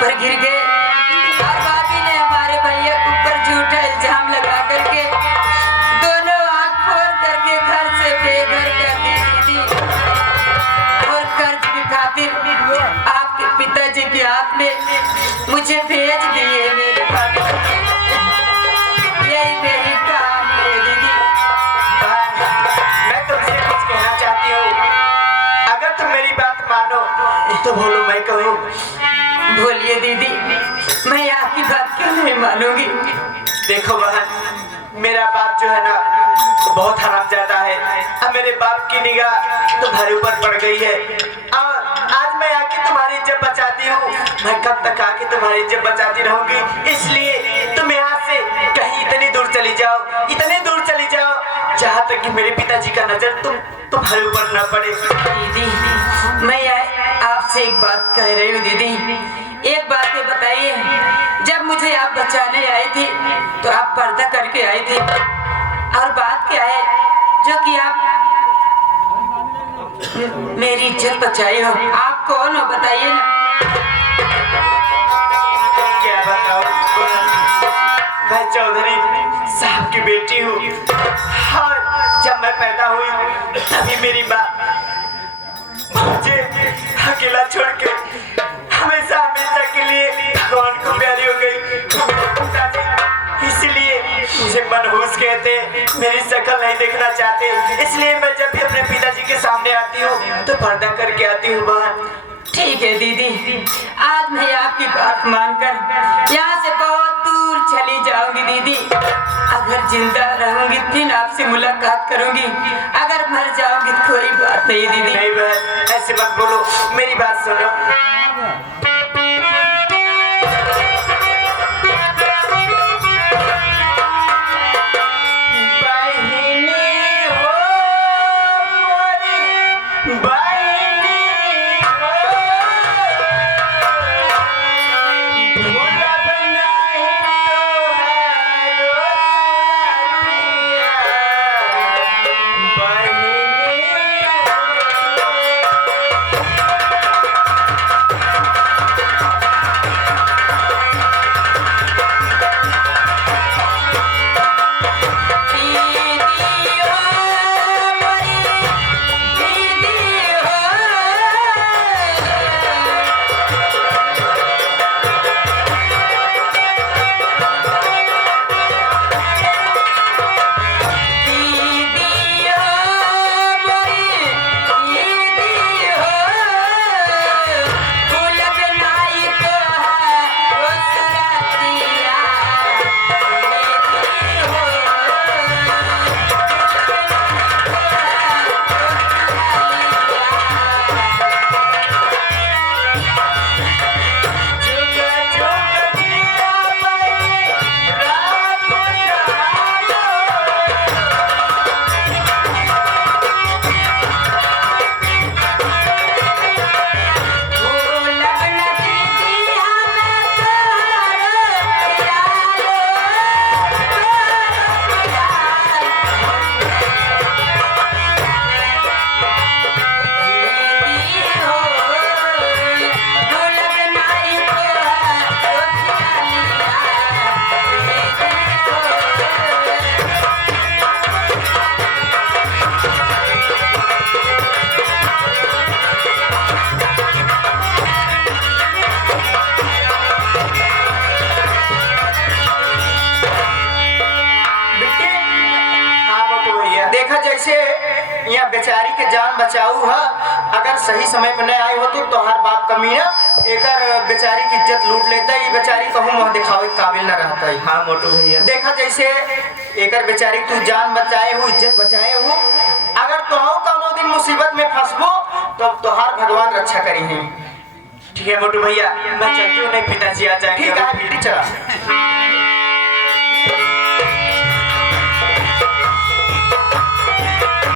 ऊपर गिर गए और भाभी ने हमारे भैया के ऊपर झूठा इल्जाम लगा करके दोनों आंख फोड़ करके घर से बेघर कर दी दीदी। और कर्ज की खातिर आपके पिताजी के आपने मुझे भेज दिए मेरे भाभी। यही मेरी कहानी है दीदी। मैं तुमसे कुछ कहना चाहती हूँ, अगर तुम मेरी बात मानो तो बोलो, मैं कहूँ। बोलिए दीदी, मैं आपकी बात क्यों नहीं मानूंगी। देखो बहन, मेरा बाप जो है ना बहुत हरामजादा है। अब मेरे बाप की निगाह तुम्हारे ऊपर पड़ गई है और आज मैं आके तुम्हारी इज्जत बचाती हूँ। मैं कब तक आके तुम्हारी इज्जत बचाती रहूंगी, इसलिए तुम यहाँ से कहीं इतनी दूर चली जाओ, इतनी दूर चली जाओ जहाँ तक कि मेरे पिताजी का नजर तुम्हारे ऊपर न पड़े। दीदी, मैं आपसे एक बात कह रही हूँ दीदी। एक बात ये बताइए, जब मुझे आप बचाने आई थी तो आप पर्दा करके आई थी, और बात क्या है जो कि आप मेरी इज्जत बचाई हो। आप कौन हो बताइए ना। क्या बताऊं, मैं चौधरी साहब की बेटी हूँ और जब मैं पैदा हुई तभी मेरी माँ मुझे अकेला छोड़ के हमेशा हमेशा के लिए भगवान को प्यारी हो गई। इसलिए मुझे मनहूस कहते, मेरी शक्ल नहीं देखना चाहते, इसलिए मैं जब भी अपने पिताजी के सामने आती हूँ तो पर्दा करके आती हूँ बहन। ठीक है दीदी, आज मैं आपकी बात मानकर यहाँ से बहुत दूर चली जाऊंगी दीदी। अगर जिंदा रहूंगी फिर आपसे मुलाकात करूंगी, अगर मर जाऊंगी तो कोई बात नहीं दीदी। नहीं बहन, ऐसे मत बोलो, मेरी बात सुनो। जैसे यहाँ बेचारी के जान बचाऊ है, अगर सही समय पर नहीं आई हो तो तोहार बाप कमीना एकर बेचारी की इज्जत लूट लेता है। बेचारी कहूँ मुँह दिखावे काबिल न रहता है। हाँ मोटू भैया, देखा जैसे एकर बेचारी तू जान बचाए हो, इज्जत बचाए हो, अगर तुहाओ कौनो दिन मुसीबत में फंसबो तो तोहार भगवान रक्षा करी है। ठीक है मोटू भैया, मैं चलती हूँ, नहीं पिताजी आ जाएंगे। ठीक है, चला।